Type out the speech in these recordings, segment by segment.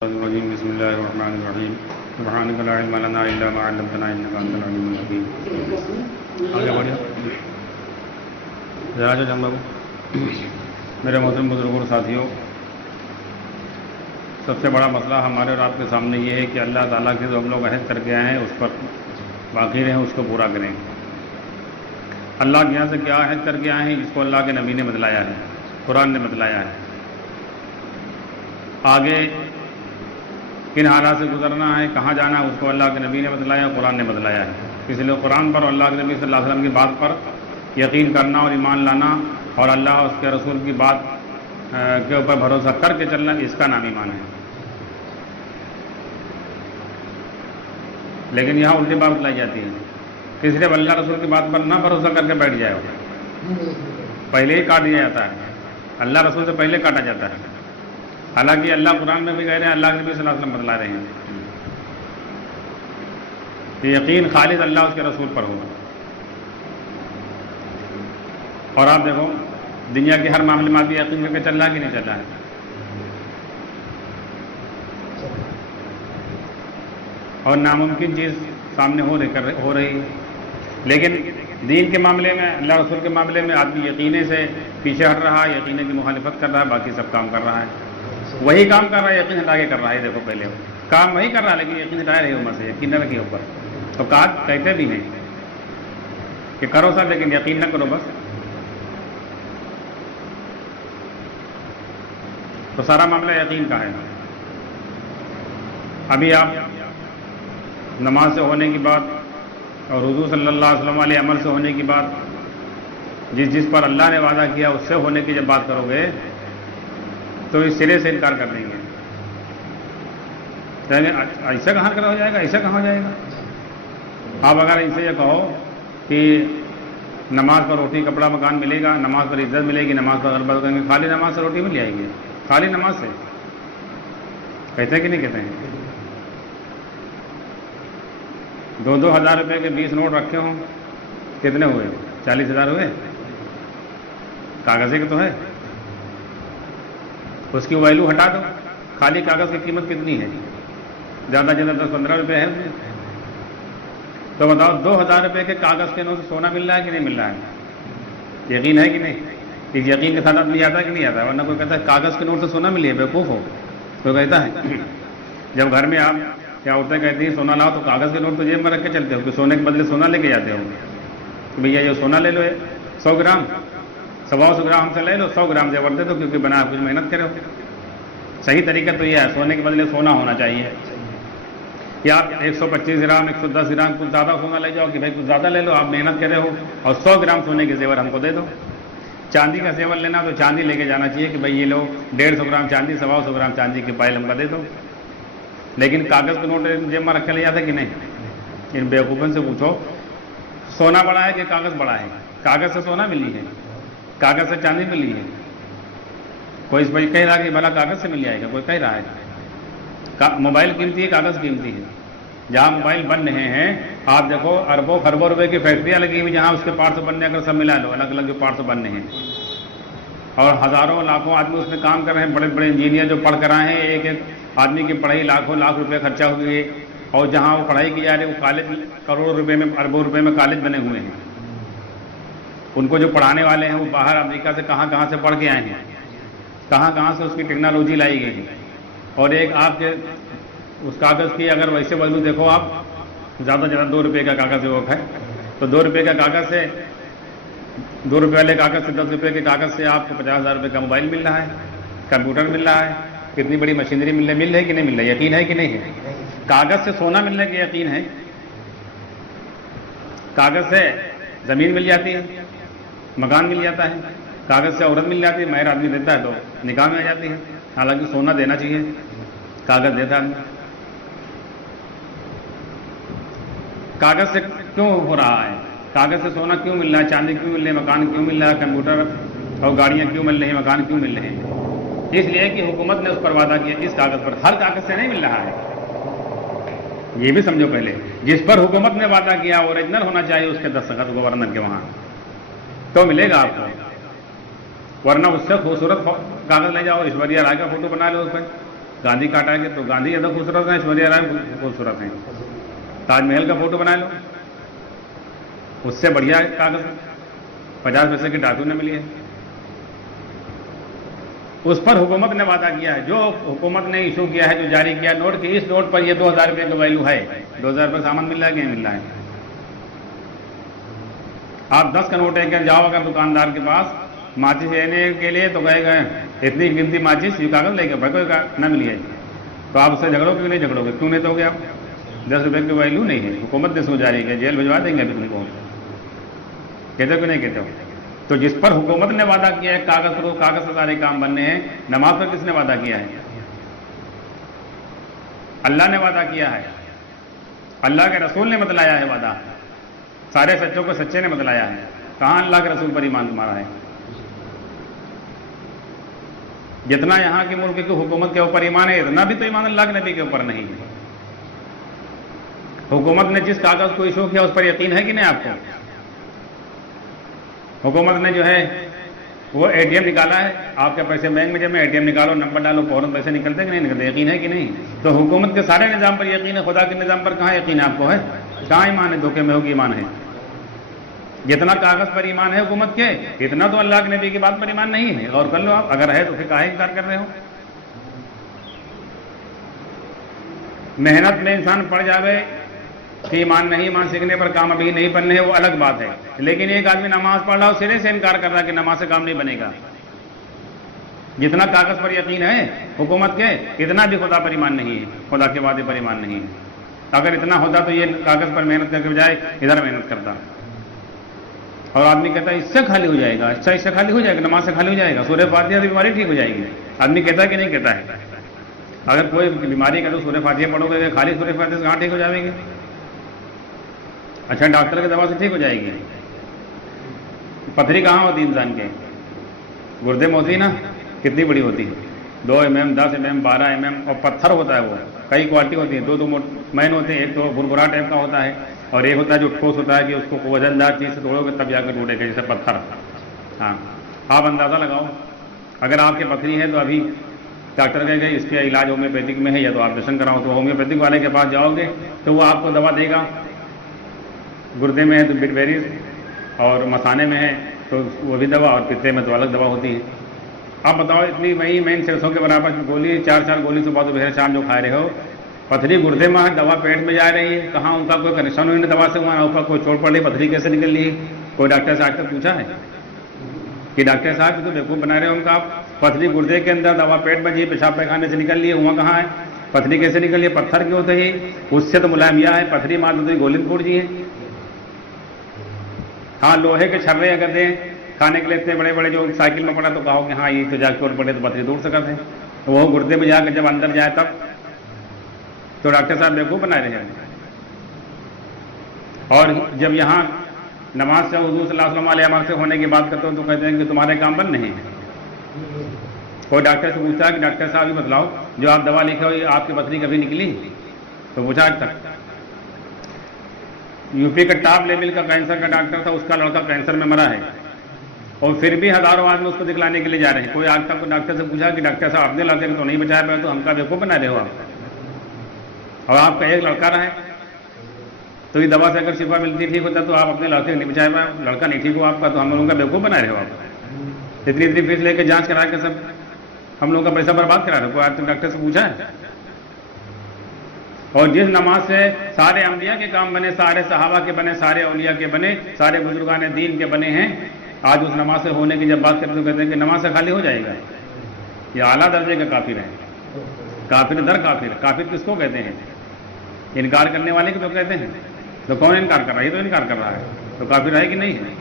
बिस्मिल्लाहिर्रहमानिर्रहीम सुब्हानका ला इल्मा लना इल्ला मा अल्लमतना इन्नका अंतल अलीमुल हकीम। आगे बढ़िए जरा जो जंग बाबू। मेरे मोहतरम बुजुर्गों और साथियों, सबसे बड़ा मसला हमारे और आपके सामने ये है कि अल्लाह ताला के जो हम लोग अहद करके आए हैं उस पर बाकी रहें, उसको पूरा करें। अल्लाह के यहाँ से क्या अहद करके आए हैं, इसको अल्लाह के नबी ने बतलाया है, कुरान ने बतलाया है। आगे किन हालात से गुजरना है, कहाँ जाना है, उसको अल्लाह के नबी ने बतलाया, कुरान ने बतलाया है। इसलिए कुरान पर अल्लाह के नबी सल्लल्लाहु अलैहि वसल्लम की बात पर यकीन करना और ईमान लाना और अल्लाह और उसके रसूल की बात के ऊपर भरोसा करके चलना, इसका नाम ईमान है। लेकिन यहाँ उल्टी बात बतलाई जाती है कि सिर्फ अल्लाह रसूल की बात पर ना भरोसा करके बैठ जाए, पहले ही काट दिया जाता है, अल्लाह रसूल से पहले काटा जाता है। हालांकि अल्लाह कुरान में भी कह रहे हैं, अल्लाह के नबी सल्लल्लाहु अलैहि वसल्लम बतला रहे हैं कि यकीन खालिद अल्लाह उसके रसूल पर होगा। और आप देखो दुनिया के हर मामले में भी यकीन करके चल रहा है कि नहीं चल रहा है। और नामुमकिन चीज़ सामने हो रही है। लेकिन दीन के मामले में, अल्लाह रसूल के मामले में आदमी यकीने से पीछे हट रहा है, यकीने की मुखालिफत कर रहा है, बाकी सब काम कर रहा है। वही काम कर रहा है, यकीन हटा के कर रहा है। देखो पहले काम वही कर रहा है, लेकिन यकीन हटाए रही उम्र से, यकीन न रखिए ऊपर। तो कहा कहते भी नहीं कि करो सब, लेकिन यकीन न करो बस। तो सारा मामला यकीन का है। अभी आप नमाज से होने की बात और हुजूर सल्लल्लाहु अलैहि वसल्लम वाले अमल से होने की बात, जिस पर अल्लाह ने वादा किया उससे होने की जब बात करोगे तो इस सिरे से इनकार कर देंगे। ऐसा कहाँ कर हो जाएगा, ऐसा कहाँ हो जाएगा। आप अगर इनसे ये कहो कि नमाज पर रोटी कपड़ा मकान मिलेगा, नमाज पर इज्जत मिलेगी, नमाज पर गलबा करेंगे, खाली नमाज से रोटी मिल जाएगी, खाली नमाज से, कहते हैं कि नहीं कहते हैं। 2-2 हज़ार रुपये के 20 नोट रखे हों, कितने हुए, 40,000 हुए, कागज़े के तो है। उसकी वैल्यू हटा दो, खाली कागज़ की कीमत कितनी है, ज़्यादा ज़्यादा 10-15 रुपये है। तो बताओ 2,000 रुपये के कागज़ के नोट से सोना मिल रहा है कि नहीं मिल रहा है। यकीन है कि नहीं। इस यकीन के साथ आदमी आता है कि नहीं आता है। वरना कोई कहता है कागज़ के नोट से सोना मिली है, बेवकूफ़ हो। तो कहता है जब घर में आप क्या औरतें कहती हैं सोना लाओ, तो कागज़ के नोट तो जेब में रख के चलते हो कि सोने के बदले सोना लेके जाते हो कि भैया ये सोना ले लो, 100 ग्राम 125 ग्राम हमसे ले लो, 100 ग्राम जेवर दे दो, क्योंकि बना कुछ मेहनत करो। सही तरीका तो यह है, सोने के बदले सोना होना चाहिए। या आप 125 ग्राम 110 ग्राम कुछ ज़्यादा सोना ले जाओ कि भाई कुछ ज़्यादा ले लो, आप मेहनत कर रहे हो, और 100 ग्राम सोने के जेवर हमको दे दो। चांदी का जेवर लेना तो चांदी लेके जाना चाहिए कि भाई ये लो 150 ग्राम चांदी, 125 ग्राम चांदी के पायल हमको दे दो। लेकिन कागज़ के नोट जेब में रख के ले जाते कि नहीं। इन बेवकूफ़ों से पूछो सोना बड़ा है कि कागज़ बड़ा है। कागज़ से सोना मिली है, कागज़ से चांदी मिली है। कोई इस पर कह रहा है कि भला कागज़ से मिल जाएगा, कोई कह रहा है मोबाइल कीमती है, कागज़ कीमती है। जहाँ मोबाइल बन रहे हैं आप देखो, अरबों खरबों रुपए की फैक्ट्रियाँ लगी हुई, जहाँ उसके पार्ट्स बनने, अगर सब मिला लो, अलग अलग जो पार्ट्स बनने हैं, और हज़ारों लाखों आदमी उसमें काम कर रहे हैं। बड़े बड़े इंजीनियर जो पढ़ कर आए हैं, एक एक आदमी की पढ़ाई लाखों लाख रुपए खर्चा हुई है। और जहाँ वो पढ़ाई की जा रही है वो कॉलेज करोड़ों रुपए में, अरबों रुपए में कॉलेज बने हुए हैं। उनको जो पढ़ाने वाले हैं वो बाहर अमेरिका से कहाँ कहाँ से पढ़ के आए हैं, कहाँ कहाँ से उसकी टेक्नोलॉजी लाई गई है। और एक आपके उस कागज़ की अगर वैसे वैल्यू देखो आप, ज़्यादा ज़्यादा 2 रुपये का कागज़ वो है, तो 2 रुपये का कागज़ से, 2 रुपये वाले कागज़ से, 10 रुपये के कागज़ से आपको 50,000 रुपये का मोबाइल मिल रहा है, कंप्यूटर मिल रहा है, कितनी बड़ी मशीनरी मिल रही है कि नहीं मिल रही, यकीन है कि नहीं है। कागज़ से सोना मिलने की यकीन है। कागज़ से ज़मीन मिल जाती है, मकान मिल जाता है, कागज़ से औरत मिल जाती है, महर आदमी देता है तो निकाह में आ जाती है। हालांकि सोना देना चाहिए, कागज़ देता है। कागज़ से क्यों हो रहा है, कागज़ से सोना क्यों मिल रहा है, चांदी क्यों मिल रही है, मकान क्यों मिल रहा है, कंप्यूटर और गाड़ियाँ क्यों मिल रही हैं, मकान क्यों मिल रहे हैं। इसलिए कि हुकूमत ने उस पर वादा किया, इस कागज़ पर, हर कागज़ से नहीं मिल रहा है। ये भी समझो पहले, जिस पर हुकूमत ने वादा किया ओरिजिनल होना चाहिए, उसके दस्तखत गवर्नर के वहाँ तो मिलेगा आपको। वरना उससे खूबसूरत कागज़ ले जाओ, ईश्वरिया राय का फोटो बना लो उस पर, गांधी काटाएंगे तो गांधी ज़्यादा खूबसूरत हैं, ऐश्वर्या राय खूबसूरत हैं। ताजमहल का फोटो बना लो, उससे बढ़िया कागज 50 पैसे की डाकू ने मिली है। उस पर हुकूमत ने वादा किया है, जो हुकूमत ने इशू किया है, जो जारी किया नोट, कि इस नोट पर ये 2000 रुपये का वैल्यू है। 2000 रुपये सामान मिल रहा है कि नहीं मिल रहा है? आप 10 का नोट लेकर जाओ अगर दुकानदार के पास माचिस लेने के लिए, तो कहेगा इतनी कीमती माचिस, ये कागज लेकर भगोगा ना मिलिए, तो आप उससे झगड़ोगे कि नहीं झगड़ोगे? क्यों नहीं तो गया? 10 रुपये की वैल्यू नहीं है, हुकूमत ने सो जारी किया, जेल भिजवा देंगे अभी तुमको। कहते हो कि नहीं कहते हो? तो जिस पर हुकूमत ने वादा किया है कागज करो, कागज से सारे काम बनने हैं, नमाज पर किसने वादा किया है? अल्लाह ने वादा किया है, अल्लाह के रसूल ने बतलाया है वादा, सारे सच्चों को सच्चे ने बतलाया है। कहां अल्लाह के रसूल पर ईमान तुम्हारा है? जितना यहां के मुल्क की हुकूमत के ऊपर ईमान है, इतना भी तो ईमान अल्लाह के नबी के ऊपर नहीं है। हुकूमत ने जिस कागज को इशू किया उस पर यकीन है कि नहीं आपको? हुकूमत ने जो है वो एटीएम निकाला है, आपके पैसे बैंक में जब में एटीएम निकालो, नंबर डालो, फौरन पैसे निकलते कि नहीं निकलते? यकीन है कि नहीं? तो हुकूमत के सारे निजाम पर यकीन है, खुदा के निजाम पर कहां यकीन आपको है? कहां ईमान है? धोखे में होगी ईमान है। जितना कागज पर ईमान है हुकूमत के, इतना तो अल्लाह के नबी की बात पर ईमान नहीं है। और कर लो आप, अगर है तो फिर काहे इंकार कर रहे हो? मेहनत में इंसान पड़ जावे कि ईमान नहीं, ईमान सीखने पर काम अभी नहीं बनने है, वो अलग बात है। लेकिन एक आदमी नमाज पढ़ रहा हो, सिरे से इनकार कर रहा है कि नमाज से काम नहीं बनेगा। जितना कागज पर यकीन है हुकूमत के, इतना भी खुदा पर ईमान नहीं है, खुदा के वादे पर ईमान नहीं है। अगर इतना होता तो ये कागज पर मेहनत करके बजाय इधर मेहनत करता। और आदमी कहता है इससे खाली हो जाएगा, अच्छा इससे खाली हो जाएगा, नमाज से खाली हो जाएगा, सूरह फातिहा से बीमारी ठीक हो जाएगी। आदमी कहता है कि नहीं कहता है? अगर कोई बीमारी का तो सूरह फातिहा पढ़ोगे, खाली सूरह फातिहा से कहां ठीक हो जाएगी? अच्छा डॉक्टर की दवा से ठीक हो जाएगी? पथरी कहां होती इंसान के? गुर्दे में होती ना, कितनी बड़ी होती है? 2 mm, 10 mm, 12 mm, और पत्थर होता है वो, कई क्वालिटी होती है। 2 मैन होते हैं, एक तो भुरभुरा टाइप का होता है और एक होता है जो ठोस होता है कि उसको वजनदार चीज से तोड़ोगे तब जाकर टूटेगा, जैसे पत्थर। हाँ, आप अंदाजा लगाओ, अगर आपके पथरी है तो अभी डॉक्टर कहेगा इसके इलाज होम्योपैथिक में है, या तो ऑपरेशन कराओ। तो होम्योपैथिक वाले के पास जाओगे तो वो आपको दवा देगा, गुर्दे में है तो बिटवेरिस, और मसाने में है तो वो भी दवा, और पित्ते में तो अलग दवा होती है। आप बताओ, इतनी वही मेन सरसों के बराबर गोली, 4 गोली सुबह दोपहर शाम जो खा रहे हो, पथरी गुर्दे में है, दवा पेट में जा रही है, कहाँ उनका कोई कनेक्शन हुई दवा से, वहाँ ऊपर कोई चोट पड़ रही, पथरी कैसे निकल रही है? कोई डॉक्टर से आकर पूछा है कि डॉक्टर साहब तो बेवकूफ़ बना रहे हो उनका, आप पथरी गुर्दे के अंदर, दवा पेट में जी, पेशाब पैखाने से निकल रही है, वहाँ कहाँ है? पथरी कैसे निकल रही है? पत्थर क्यों होते ही? उससे तो मुलायमिया है, पथरी मार दो तो गोली फूट जी है। हाँ, लोहे के छर्रे अगर दें खाने के लिए, इतने बड़े बड़े जो साइकिल में पड़ा, तो कहो कि हाँ ये तो जाके चोट पड़े तो पथरी दूर से कर दें, तो वो गुर्दे में जाकर जब अंदर जाए तब तो डॉक्टर साहब बेवकूफ़ बना रहे हैं। और जब यहाँ नमाज से हुजूर सल्लल्लाहु अलैहि वसल्लम से होने की बात करते हो तो कहते हैं कि तुम्हारे काम बंद नहीं है। कोई डॉक्टर से पूछता है कि डॉक्टर साहब ये बतलाओ, जो आप दवा लिखे हो ये आपकी पथरी कभी निकली? तो पूछा आज तक। यूपी का टॉप लेवल का कैंसर का डॉक्टर था, उसका लड़का कैंसर में मरा है, और फिर भी हजारों आदमी उसको दिखलाने के लिए जा रहे हैं। कोई आज तक डॉक्टर से पूछा कि डॉक्टर साहब अपने लड़के को तो नहीं बचा पाए, तो हमका बेवकूफ़ बना रहे हो आप? और आपका एक लड़का रहा है तो ये दवा से अगर शिफा मिलती ठीक होता तो आप अपने लड़के नहीं बचा पाए, लड़का नहीं ठीक हो आपका, तो हम लोगों का बेवकूफ़ बना रहे हो आप? इतनी फीस लेके जांच करा के सब हम लोगों का पैसा बर्बाद करा रहे हो। आज तक डॉक्टर से पूछा है? और जिस नमाज से सारे अम्बिया के काम बने, सारे सहाबा के बने, सारे औलिया के बने, सारे बुजुर्गान दीन के बने हैं, आज उस नमाज से होने की जब बात करते तो कहते हैं कि नमाज से खाली हो जाएगा। ये आला दर्जे का काफिर है, काफिर दर काफिर। काफिर किसको कहते हैं? इनकार करने वाले को तो कहते हैं। तो कौन इनकार कर रहा है? ये तो इनकार कर रहा है, तो काफिर है कि नहीं है?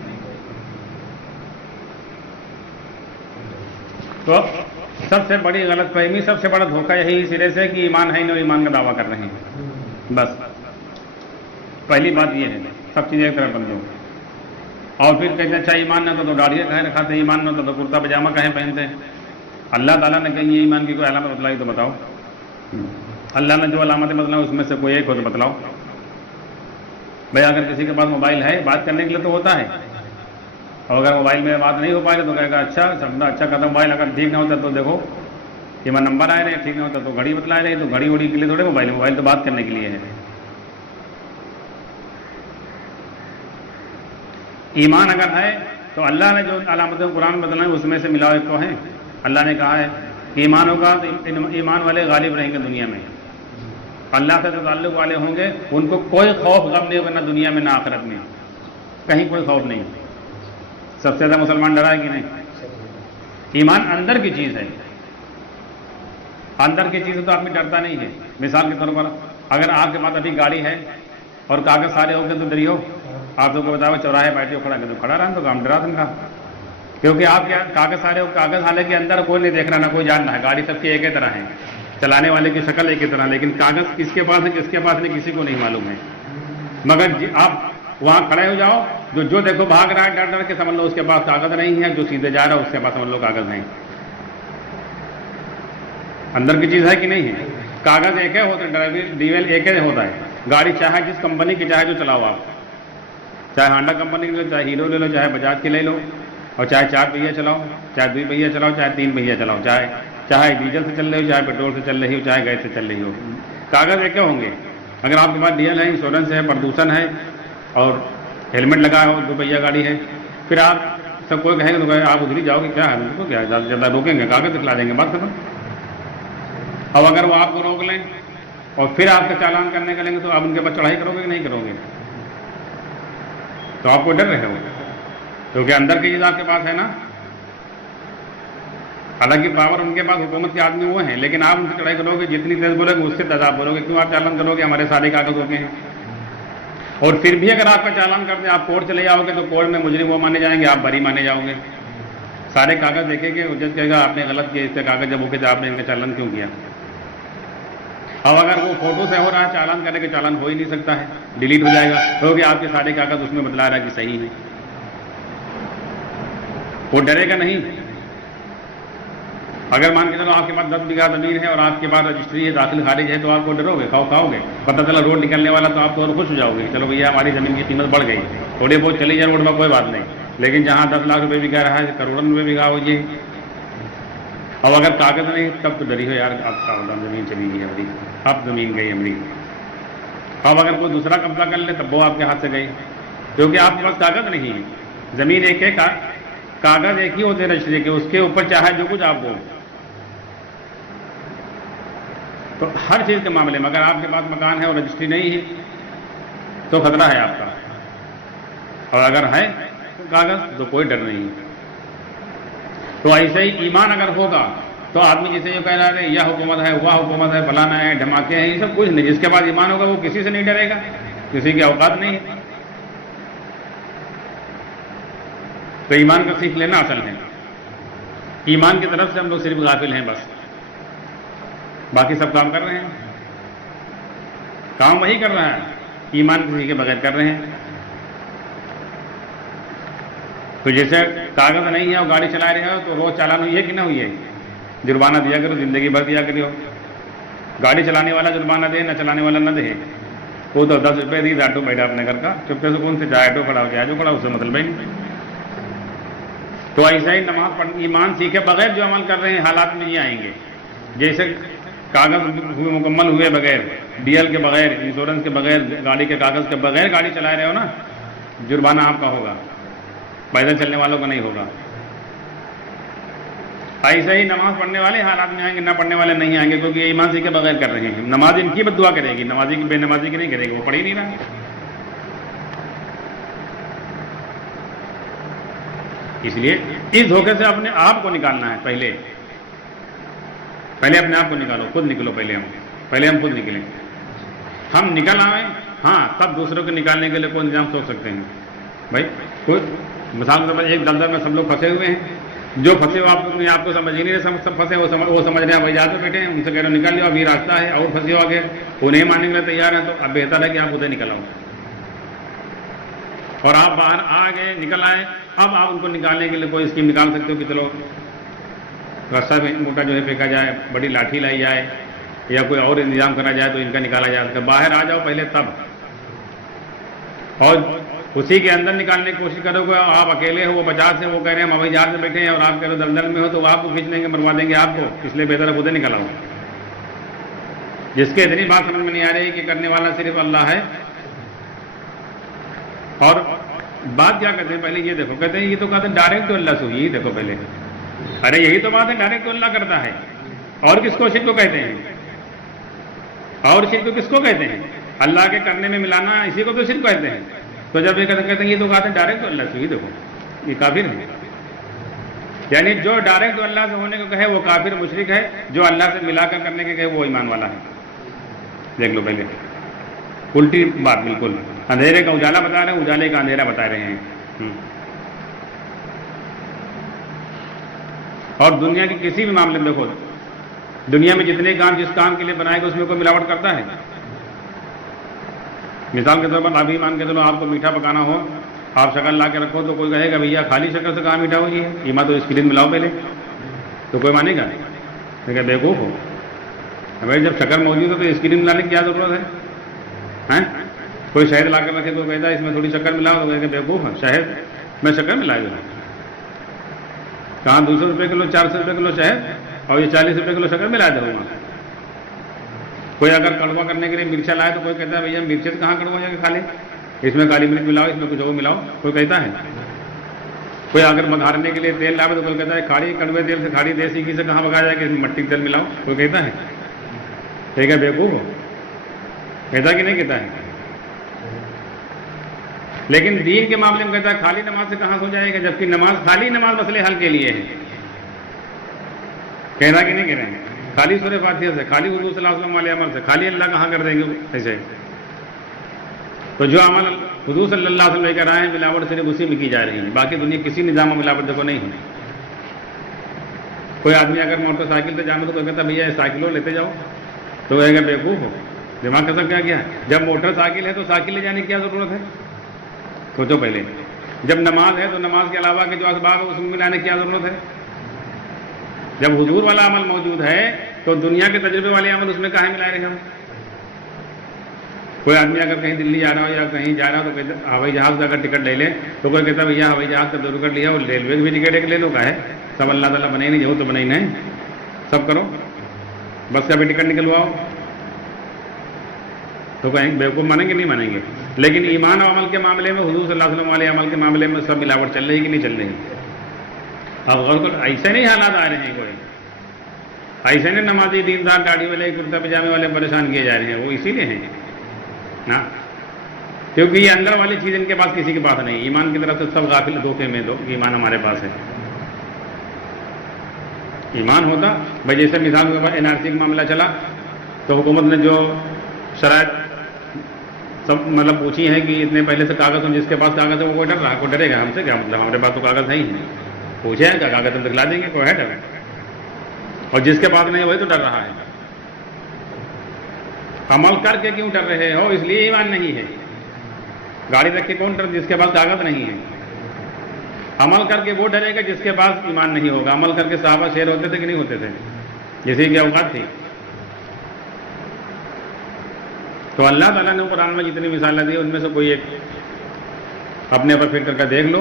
तो सबसे बड़ी गलतफहमी, सबसे बड़ा धोखा यही सिरे से कि ईमान है नहीं, ईमान का दावा कर रहे हैं। बस पहली बात ये है, सब चीजें एक तरफ बन जाओ। और फिर कहते हैं अच्छा ईमान ना तो दाढ़ी कहें रखाते, ईमान ना तो कुर्ता पजामा कहें पहनते हैं। अल्लाह ताला ने कहीं ये ईमान की कोई अलामत बतलाई तो बताओ। अल्लाह ने जो अलामतें बतलाई उसमें से कोई एक हो तो बतलाओ। भाई अगर किसी के पास मोबाइल है, बात करने के लिए तो होता है, और अगर मोबाइल में बात नहीं हो पाए तो कहेगा अच्छा समझा, अच्छा कहता मोबाइल अगर ठीक ना होता तो देखो कि मैं नंबर आए रहे ठीक नहीं होता तो घड़ी बतला रहे, तो घड़ी उड़ी के लिए थोड़े मोबाइल, मोबाइल तो बात करने के लिए है। ईमान अगर है तो अल्लाह ने जो अलामतें कुरान में बतलाई उसमें से मिलाओ एक तो है। अल्लाह ने कहा है कि ईमान होगा तो ईमान वाले गालिब रहेंगे दुनिया में, अल्लाह से जो ताल्लुक वाले होंगे उनको कोई खौफ गम नहीं होगा, ना दुनिया में ना आखिरत में, कहीं कोई खौफ नहीं। सबसे ज्यादा मुसलमान डरा है कि नहीं? ईमान अंदर की चीज है, अंदर की चीज तो आदमी डरता नहीं है। मिसाल के तौर पर अगर आपके पास अभी गाड़ी है और कागज सारे हो गए तो डरी हो, आप सबको बताओ चौराहे बैठे हो खड़ा कर, तो खड़ा रहा तो काम डरा था, क्योंकि आप क्या कागज सारे हो, कागज हालांकि अंदर कोई नहीं देख रहा, ना कोई जान रहा है, गाड़ी सबकी एक ही तरह है, चलाने वाले की शक्ल एक ही तरह, लेकिन कागज किसके पास है किसके पास नहीं किसी को नहीं मालूम है। मगर आप वहां खड़े हो जाओ, जो देखो भाग रहा है डर डर के, समझ लो उसके पास कागज नहीं है, जो सीधे जा रहा है उसके पास समझ लो कागज नहीं। अंदर की चीज है कि नहीं है? कागज एक है होता है, ड्राइविंग डीएल एक ही होता है, गाड़ी चाहे जिस कंपनी की चाहे जो चलाओ आप, चाहे हांडा कंपनी की लो, चाहे हीरो ले लो, चाहे बजाज की ले लो, और चाहे 4 पहिया चलाओ, चाहे 2 पहिया चलाओ, चाहे 3 पहिया चलाओ, चाहे डीजल से चल रही हो, चाहे पेट्रोल से चल रही हो, चाहे गैस से चल रही हो, कागज एक होंगे। अगर आपके पास डीएल है, इंश्योरेंस है, प्रदूषण है और हेलमेट लगा हो, 2 पहिया गाड़ी है, फिर आप सब कोई कहेंगे तो आप उधर ही जाओगे, क्या है तो क्या ज़्यादा से ज़्यादा रोकेंगे, कागज दिखला देंगे, बात खत्म। अब अगर वो आपको रोक लें और फिर आपका चालान करने का लेंगे तो आप उनके पास चढ़ाई करोगे कि नहीं करोगे? तो आपको डर रहे हो, क्योंकि अंदर की चीज आपके पास है ना। हालांकि पावर उनके पास, हुकूमत के आदमी वो हैं, लेकिन आप उनसे चढ़ाई करोगे, जितनी तेज बोलोगे उससे तेज आप बोलोगे, क्यों आप चालान करोगे, हमारे सारे कागज होते हैं। और फिर भी अगर आपका चालान करते आप कोर्ट चले जाओगे तो कोर्ट में मुजरिम वो माने जाएंगे, आप बरी माने जाओगे। सारे कागज देखेंगे, जज कहेगा आपने गलत किया, इससे कागज जब होके तो आपने इनका चालान क्यों किया। अब अगर वो फोटो से हो रहा है चालान करने के, चालान हो ही नहीं सकता है, डिलीट हो जाएगा, क्योंकि आपके सारे कागज उसमें बतला रहा है कि सही है। वो डरेगा नहीं। अगर मान के चलो आपके पास 10 बीघा जमीन है और आपके पास रजिस्ट्री है, दाखिल खारिज है, तो आपको डरोगे, खाओगे। पता चला रोड निकलने वाला तो आप तो और खुश हो जाओगे, चलो भैया हमारी जमीन की कीमत बढ़ गई, थोड़ी बहुत चली जाए रोड में कोई बात नहीं, लेकिन जहां 10 लाख रुपए बिका रहा है, करोड़ों रुपए बिका हो ये। अब अगर कागज नहीं तब तो डरी हो यार, अब जमीन चली गई हमारी, अब जमीन गई हमारी। अब अगर कोई दूसरा कब्जा कर ले तब वो आपके हाथ से गई, क्योंकि आपके पास कागज नहीं है। जमीन एक है, कागज एक ही होते हैं रजिस्ट्री के, उसके ऊपर चाहे जो कुछ आप बोल। तो हर चीज के मामले में अगर आपके पास मकान है और रजिस्ट्री नहीं है तो खतरा है आपका, और अगर है कागज तो कोई डर नहीं है। तो ऐसे ही ईमान अगर होगा तो आदमी जिसे ये कह रहा है यह हुकूमत है, वह हुकूमत है, फलाना है, धमाके हैं, ये सब कुछ नहीं। जिसके पास ईमान होगा वो किसी से नहीं डरेगा, किसी की औकात नहीं है। तो ईमान का सीख लेना असल है। ईमान की तरफ से हम लोग सिर्फ गाफिल हैं, बस बाकी सब काम कर रहे हैं। काम वही कर रहा है, ईमान किसी के बगैर कर रहे हैं। तो जैसे कागज नहीं है और गाड़ी चला रहे हो तो रोज चालान हुई है कि ना हुई है, जुर्माना दिया करो, जिंदगी भर दिया करो। गाड़ी चलाने वाला जुर्माना दे, न चलाने वाला न दे। वो तो 10 रुपये दी, ऑटो बैठा अपने घर का, चुपके से कौन से जाए, ऑटो खड़ा हो जाए, जो खड़ा उससे मतलब ही नहीं। तो ऐसा ही नमाज पढ़, ईमान सीखे बगैर जो अमल कर रहे हैं हालात में ये आएंगे। जैसे कागज मुकम्मल हुए बगैर, डीएल के बगैर, इंश्योरेंस के बगैर, गाड़ी के कागज के बगैर गाड़ी चला रहे हो ना, जुर्माना आपका होगा, पैदल चलने वालों का नहीं होगा। ऐसे ही नमाज पढ़ने वाले हालात में आएंगे, ना पढ़ने वाले नहीं आएंगे, क्योंकि ये ईमान सीखे बगैर कर रहे हैं। नमाज इनकी बद्दुआ करेगी, नमाजी की बेनमाजी की नहीं करेगी, वो पढ़ ही नहीं रहा। इसलिए इस धोखे से अपने आप को निकालना है। पहले अपने आप को निकालो, खुद निकलो, पहले हम खुद निकलें, हम निकल आए, हाँ तब दूसरों को निकालने के लिए कोई इंतजाम सोच सकते हैं। भाई कोई मिसाल के तौर पर एक दलदल में सब लोग फंसे हुए हैं, जो फंसे हुए आपको समझ ही नहीं रहे, सब फंसे वो समझ रहे हैं वही जाते बैठे हैं, उनसे कह रहे निकल लो, अभी रास्ता है, और फंसे हो आगे, वो नहीं मानने के लिए तैयार है, तो अब बेहतर है कि आप उधर निकल आओ। और आप बाहर आ गए, निकल आए, अब आप उनको निकालने के लिए कोई स्कीम निकाल सकते हो कि चलो रास्ता मोटा जो है फेंका जाए, बड़ी लाठी लाई जाए, या कोई और इंतजाम करा जाए तो इनका निकाला जा सकता है। बाहर आ जाओ पहले तब। और उसी के अंदर निकालने की कोशिश करोगे, आप अकेले हो, वो 50 है, वो कह रहे हैं हम हवाई जहाज में बैठे हैं और आप कह रहे हो दलदल में हो, तो आपको खींच लेंगे, मरवा देंगे आपको। इसलिए बेहतर खुद निकल आओ। जिसके इतनी बात समझ में नहीं आ रही कि करने वाला सिर्फ अल्लाह है। और बात क्या कहते हैं, पहले ये देखो, कहते हैं ये तो कहते हैं डायरेक्ट तो अल्लाह से हुई, यही देखो पहले। अरे यही तो बात है, डायरेक्ट तो अल्लाह करता है। और किसको शिर्क को कहते हैं? और शिर्क को किसको कहते हैं? अल्लाह के करने में मिलाना, इसी को तो शिर्क कहते हैं। तो जब ये कहते हैं ये तो कहते हैं डायरेक्ट तो अल्लाह से, ही देखो ये काफिर है। यानी जो डायरेक्ट तो अल्लाह से होने को कहे वो काफिर मुशरिक है, जो अल्लाह से मिलाकर करने के कहे वो ईमान वाला है। देख लो पहले, उल्टी बात बिल्कुल। अंधेरे का उजाला बता रहे हैं, उजाले का अंधेरा बता रहे हैं। और दुनिया के किसी भी मामले में देखो, दुनिया में जितने काम जिस काम के लिए बनाएगा उसमें कोई मिलावट करता है? मिसाल के तौर पर अभी मान के चलो आपको मीठा पकाना हो, आप शक्कर ला के रखो तो कोई कहेगा भैया खाली शक्कर से कहाँ मीठा होगी, ईमा तो स्क्रीन मिलाओ पहले, तो कोई मानेगा? क्या बेवकूफ हो? हमें जब शक्कर मौजूद है तो स्क्रीन मिलाने की क्या जरूरत है? हैं? कोई शहद ला कर रखे तो कहता है इसमें थोड़ी शक्कर मिलाओ, तो कहते बेवकूफ है, शहद में शक्कर मिलाई दूँ? कहाँ 200 रुपये किलो, 400 रुपये किलो शहद और ये 40 रुपये किलो शक्कर मिला दो वहाँ। कोई अगर कड़वा करने के लिए मिर्चा लाए तो कोई कहता है भैया मिर्चे तो कहाँ कड़वा जाएगा, खाली इसमें काली मिर्च मिलाओ, इसमें कुछ और मिलाओ, कोई कहता है? कोई अगर बघारने के लिए तेल लाए तो कोई कहता है खाड़ी कड़वे तेल से, खाड़ी देसी घी से कहाँ बघाया जाएगा, इसमें मट्टी तेल मिलाओ, कोई कहता है? ठीक है, बेवकूफ हो? कहता कि नहीं कहता है? लेकिन दीन के मामले में कहता है खाली नमाज से कहां हो जाएगा, जबकि नमाज, खाली नमाज मसले हल के लिए है। कहना कि नहीं कह रहे हैं? खाली सूरह फातिहा से, खाली हुजूर सल्लल्लाहु अलैहि वसल्लम वाले अमल से, खाली अल्लाह कहां कर देंगे ऐसे? तो जो अमल हुजूर सल्लल्लाहु अलैहि वसल्लम लेकर आए हैं, मिलावट सिर्फ उसी में की जा रही है, बाकी दुनिया किसी निजाम में मिलावट देखो नहीं है। कोई आदमी अगर मोटरसाइकिल पे जाए तो कोई कहता भैया साइकिलों लेते जाओ, तो कहेगा बेवकूफ हो, दिमाग कसम क्या गया? जब मोटरसाइकिल है तो साइकिल ले जाने की क्या जरूरत है? सोचो पहले। जब नमाज है तो नमाज के अलावा के जो असबाब है उसमें मिलाने की क्या जरूरत है? जब हुजूर वाला अमल मौजूद है तो दुनिया के तजुर्बे वाले अमल उसमें काहे मिलाए रहे हम? कोई आदमी अगर कहीं दिल्ली जा रहा हो या कहीं जा रहा हो तो कहते हवाई जहाज का अगर टिकट ले ले तो कोई कहता भैया हवाई जहाज का जरूर कर लिया, और रेलवे की भी टिकट एक ले लो, का है सब अल्लाह ताला बने नहीं, जो तो बने ही नहीं, सब करो, बस का भी टिकट निकलवाओ, तो कहेंगे बेवकूफ मानेंगे? नहीं मानेंगे। लेकिन ईमान और अमल के मामले में, हुजूर सल्लल्लाहु अलैहि वसल्लम वाले अमल के मामले में सब मिलावट चल रही कि नहीं चल रही? अब गौर करो, ऐसे नहीं हालात आ रहे हैं, कोई ऐसे नहीं नमाजी दीनदार दाढ़ी वाले कुर्ता पजामे वाले परेशान किए जा रहे हैं, वो इसीलिए हैं ना क्योंकि ये अंदर वाली चीज इनके पास किसी के पास नहीं। ईमान की तरफ से सब गाफिल, धोखे में दो, ईमान हमारे पास है। ईमान होता भाई, जैसे मिसाल के पास NRC का मामला चला तो हुकूमत ने जो शराइत सब मतलब पूछी है कि इतने पहले से कागज हो, जिसके पास कागज है वो कोई डर रहा, कोई डरेगा हमसे क्या? मतलब हमारे पास तो कागज है ही नहीं, पूछे हैं क्या कागज हम दिखला देंगे, कोई है डर? और जिसके पास नहीं वही तो डर रहा है। अमल करके क्यों डर रहे हो? इसलिए ईमान नहीं है। गाड़ी रख के कौन डर जिसके पास कागज नहीं है? अमल करके वो डरेगा जिसके पास ईमान नहीं होगा। अमल करके साहबा शेर होते थे कि नहीं होते थे? जैसे की औकात थी। तो अल्लाह ताला ने कुरान में जितनी मिसालें दी उनमें से कोई एक अपने ऊपर फिट करके देख लो,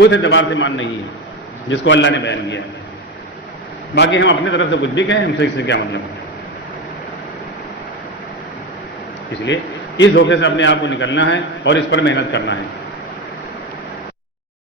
उस एतबार से मान नहीं है जिसको अल्लाह ने बयान किया। बाकी हम अपनी तरफ से कुछ भी कहें, हमसे इससे क्या मतलब है? इसलिए इस धोखे से अपने आप को निकलना है और इस पर मेहनत करना है।